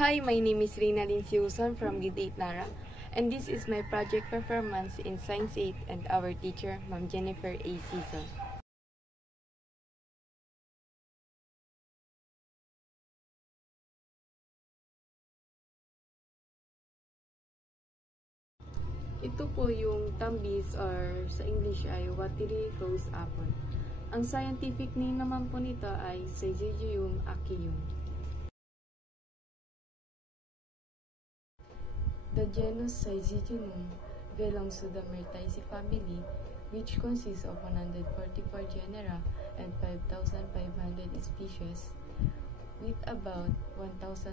Hi, my name is Reina Linciuson from Grade 8 Nara, and this is my project performance in Science 8 and our teacher, Ma'am Jennifer A. Season. Ito po yung tambis or sa English ay watery rose apple. Ang scientific name naman po nito ay Syzygium acium. The genus Syzygium belongs to the Myrtaceae family, which consists of 144 genera and 5,500 species, with about 1,200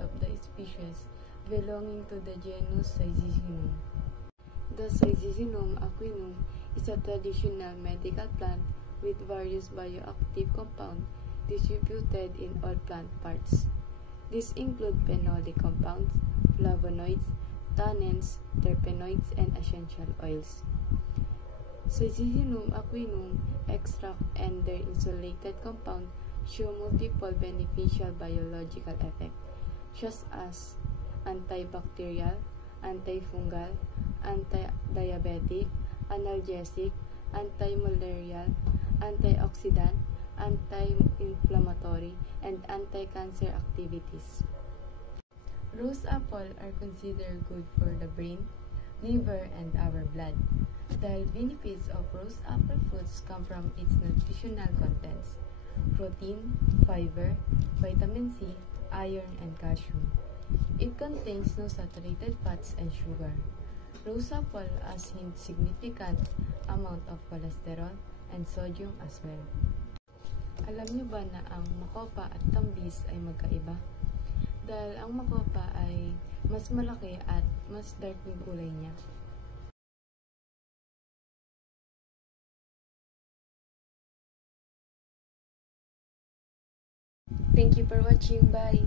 of the species belonging to the genus Syzygium. The Syzygium aquinum is a traditional medical plant with various bioactive compounds distributed in all plant parts. These include phenolic compounds, flavonoids, tannins, terpenoids, and essential oils. Syzygium aquinum extract and their insulated compound show multiple beneficial biological effects, such as antibacterial, antifungal, anti-diabetic, analgesic, anti-malarial, antioxidant, anti-inflammatory, and anti-cancer activities. Rose apple are considered good for the brain, liver, and our blood. The benefits of rose apple fruits come from its nutritional contents: protein, fiber, vitamin C, iron, and calcium. It contains no saturated fats and sugar. Rose apple has significant amount of cholesterol and sodium as well. Alam niyo ba na ang makopa at tambis ay magkaiba? Dahil ang makopa ay mas malaki at mas dark yung kulay niya. Thank you for watching. Bye!